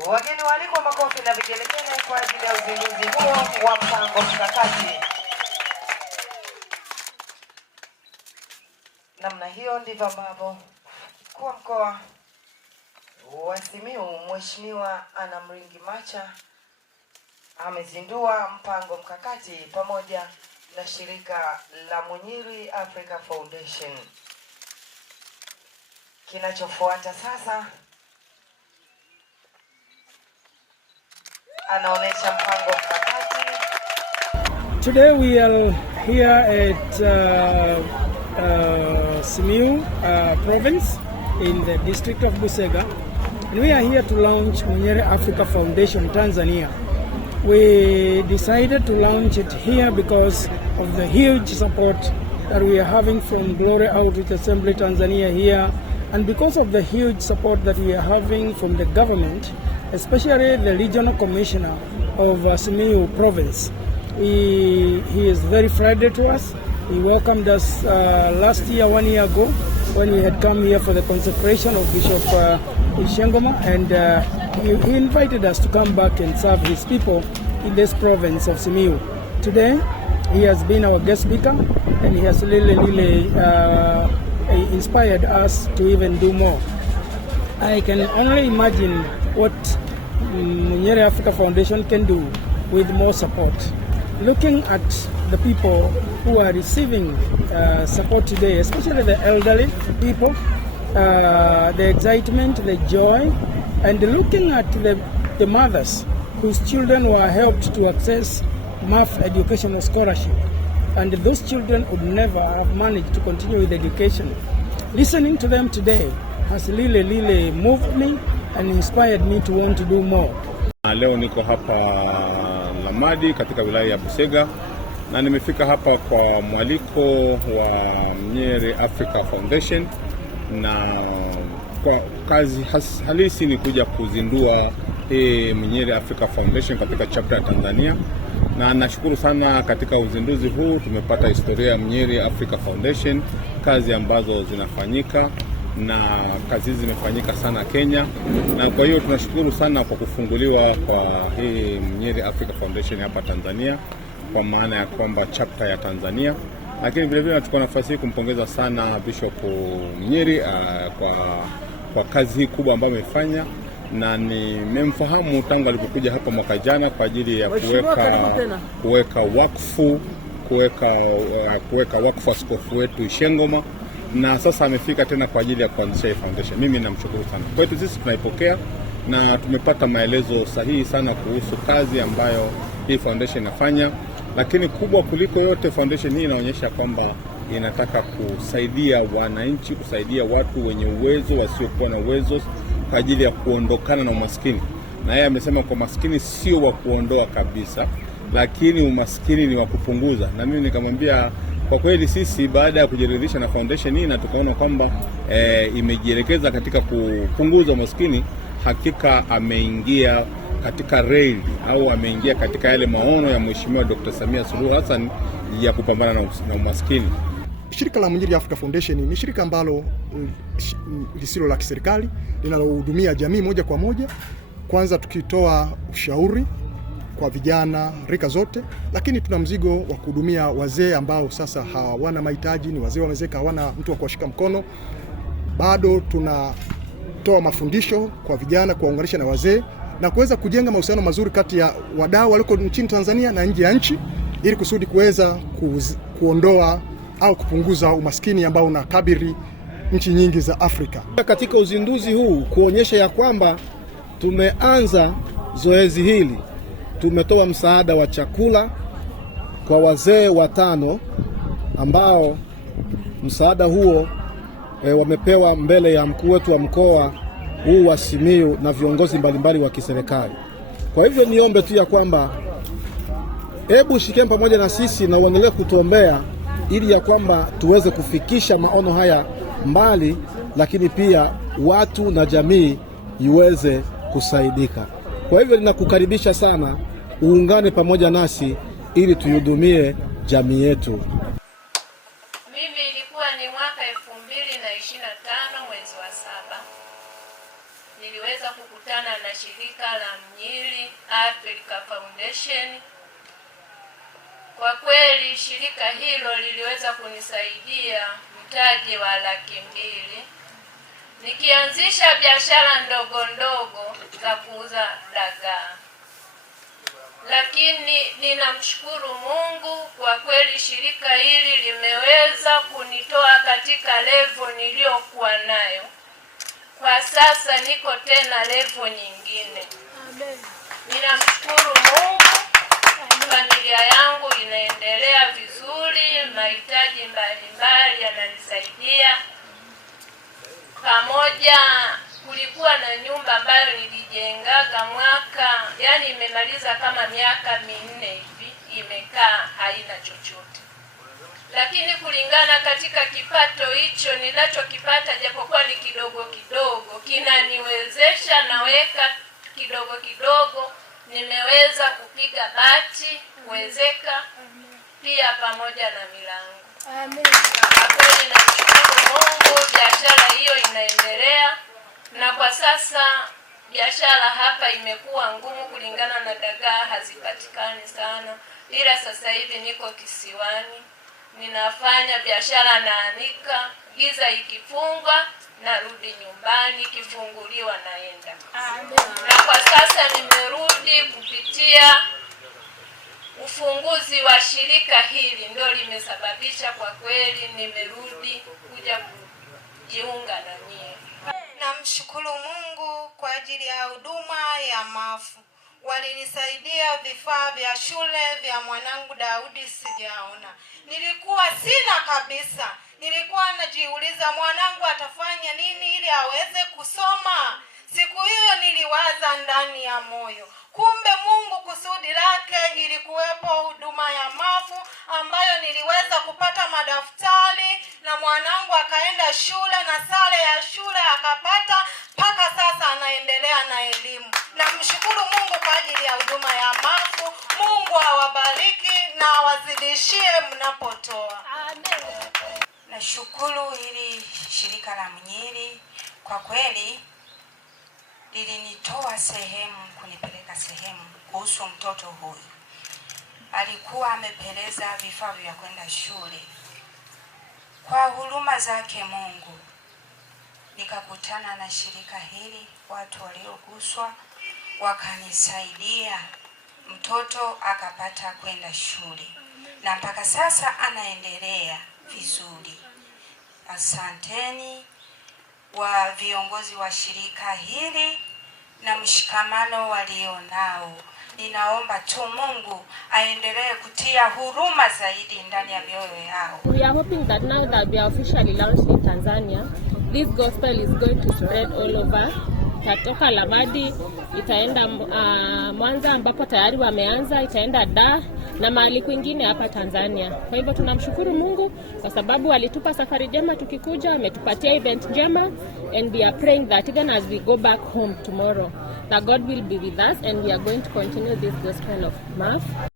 Wageni waliko makofi na vigelegele kwa ajili ya uzinduzi huo wa mpango mkakati. Namna hiyo ndivyo ambavyo mkuu wa mkoa wa Simiyu Mheshimiwa Anna Mringi Macha amezindua mpango mkakati pamoja na shirika la Munyiri Africa Foundation. Kinachofuata sasa, anaonesha mpango mkakati. Today we are here at Simiyu province in the district of Busega, and we are here to launch Munyiri Africa Foundation Tanzania. We decided to launch it here because of the huge support that we are having from Glory Outreach Assembly Tanzania here, and because of the huge support that we are having from the government, especially the regional commissioner of Simiyu province. He is very friendly to us. He welcomed us last year, 1 year ago, when we had come here for the consecration of Bishop Ishengoma, and he invited us to come back and serve his people in this province of Simiyu. Today, he has been our guest speaker, and he has really inspired us to even do more. I can only imagine what Munyiri Africa Foundation can do with more support. Looking at the people who are receiving support today, especially the elderly people, the excitement, the joy, and looking at the mothers whose children were helped to access MAF educational scholarship, and those children would never have managed to continue with education. Listening to them today has really moved me and inspired me to want to do more. Leo niko hapa Lamadi katika wilaya ya Busega, na nimefika hapa kwa mwaliko wa Munyiri Africa Foundation, na kwa kazi halisi ni kuja kuzindua Munyiri Africa Foundation katika chapter ya Tanzania. Na nashukuru sana, katika uzinduzi huu tumepata historia ya Munyiri Africa Foundation, kazi ambazo zinafanyika, na kazi hizi zimefanyika sana Kenya, na kwa hiyo tunashukuru sana kwa kufunguliwa kwa hii Munyiri Africa Foundation hapa Tanzania, kwa maana ya kwamba chapter ya Tanzania. Lakini vile vile nachukua nafasi hii kumpongeza sana Bishop Munyiri kwa kazi hii kubwa ambayo amefanya, na nimemfahamu tangu alipokuja hapa mwaka jana kwa ajili ya kuweka wakfu askofu wetu Ishengoma, na sasa amefika tena kwa ajili ya kuanzisha hii foundation. Mimi namshukuru sana. Kwetu sisi tunaipokea na tumepata maelezo sahihi sana kuhusu kazi ambayo hii foundation inafanya, lakini kubwa kuliko yote, foundation hii inaonyesha kwamba inataka kusaidia wananchi, kusaidia watu wenye uwezo, wasiokuwa na uwezo, kwa ajili ya kuondokana na umaskini. Na yeye amesema kwa maskini sio wa kuondoa kabisa, lakini umaskini ni wa kupunguza. Na mimi nikamwambia kwa kweli sisi baada ya kujiridhisha na foundation hii na tukaona kwamba imejielekeza katika kupunguza umaskini, hakika ameingia katika rail au ameingia katika yale maono ya Mheshimiwa Dr. Samia Suluhu Hassan ya kupambana na umaskini. Shirika la Munyiri Africa Foundation ni shirika ambalo lisilo la kiserikali linalohudumia jamii moja kwa moja, kwanza tukitoa ushauri kwa vijana rika zote, lakini tuna mzigo wa kuhudumia wazee ambao sasa hawana mahitaji, ni wazee wamezeka, hawana mtu wa kuwashika mkono. Bado tunatoa mafundisho kwa vijana, kuwaunganisha na wazee na kuweza kujenga mahusiano mazuri kati ya wadau waliko nchini Tanzania na nje ya nchi, ili kusudi kuweza kuondoa au kupunguza umaskini ambao unakabiri nchi nyingi za Afrika. Katika uzinduzi huu kuonyesha ya kwamba tumeanza zoezi hili, tumetoa msaada wa chakula kwa wazee 5 ambao msaada huo wamepewa mbele ya mkuu wetu wa mkoa huu wa Simiyu na viongozi mbalimbali wa kiserikali. Kwa hivyo niombe tu ya kwamba hebu shikeni pamoja na sisi na uendelee kutuombea ili ya kwamba tuweze kufikisha maono haya mbali, lakini pia watu na jamii iweze kusaidika. Kwa hivyo ninakukaribisha sana uungane pamoja nasi ili tuhudumie jamii yetu. Mimi ilikuwa ni mwaka 2025 mwezi wa 7. niliweza kukutana na shirika la Mnyiri Africa Foundation. Kwa kweli shirika hilo liliweza kunisaidia mtaji wa $200,000 nikianzisha biashara ndogo ndogo za kuuza dagaa. Lakini ninamshukuru Mungu, kwa kweli shirika hili limeweza kunitoa katika level niliyokuwa nayo. Kwa sasa niko tena level nyingine. Amen. Ninamshukuru Mungu. Familia yangu inaendelea vizuri, mahitaji mbalimbali yananisaidia. Pamoja kulikuwa na nyumba ambayo nilijengaga imemaliza kama miaka 4 hivi, imekaa haina chochote. Lakini kulingana katika kipato hicho ninachokipata, japokuwa ni kidogo kidogo, kinaniwezesha naweka kidogo kidogo, nimeweza kupiga bati, kuwezeka pia pamoja na milango. Amen. Kwa kweli namshukuru Mungu, biashara hiyo inaendelea, na kwa sasa biashara hapa imekuwa ngumu kulingana na dagaa hazipatikani sana, ila sasa hivi niko kisiwani, ninafanya biashara, naanika, giza ikifungwa narudi nyumbani, kifunguliwa naenda. Amen. Na kwa sasa nimerudi kupitia ufunguzi wa shirika hili, ndio limesababisha kwa kweli nimerudi kuja kujiunga na nyie. Namshukuru Mungu kwa ajili ya huduma ya mafu. Walinisaidia vifaa vya shule vya mwanangu Daudi sijaona. Nilikuwa sina kabisa. Nilikuwa najiuliza mwanangu atafanya nini ili aweze kusoma. Siku hiyo niliwaza ndani ya moyo, kumbe Mungu kusudi lake ilikuwepo huduma ya mafu, ambayo niliweza kupata madaftari na mwanangu akaenda shule na sare ya shule akapata, mpaka sasa anaendelea na elimu. Namshukuru Mungu kwa ajili ya huduma ya mafu. Mungu awabariki na awazidishie mnapotoa. Amen. Nashukuru hili shirika la Mnyiri, kwa kweli lilinitoa sehemu kunipeleka sehemu. Kuhusu mtoto huyu, alikuwa amepeleza vifaa vya kwenda shule. Kwa huruma zake Mungu nikakutana na shirika hili, watu walioguswa wakanisaidia, mtoto akapata kwenda shule na mpaka sasa anaendelea vizuri. Asanteni wa viongozi wa shirika hili na mshikamano walionao. Ninaomba tu Mungu aendelee kutia huruma zaidi ndani ya mioyo yao. We are hoping that now that we are officially launched in Tanzania, this gospel is going to spread all over. Itatoka Lamadi, itaenda Mwanza ambapo tayari wameanza, itaenda Dar na mahali kwingine hapa Tanzania. Kwa hivyo tunamshukuru Mungu kwa sababu alitupa safari njema tukikuja, ametupatia event njema, and we are praying that even as we go back home tomorrow, that God will be with us and we are going to continue this gospel of math.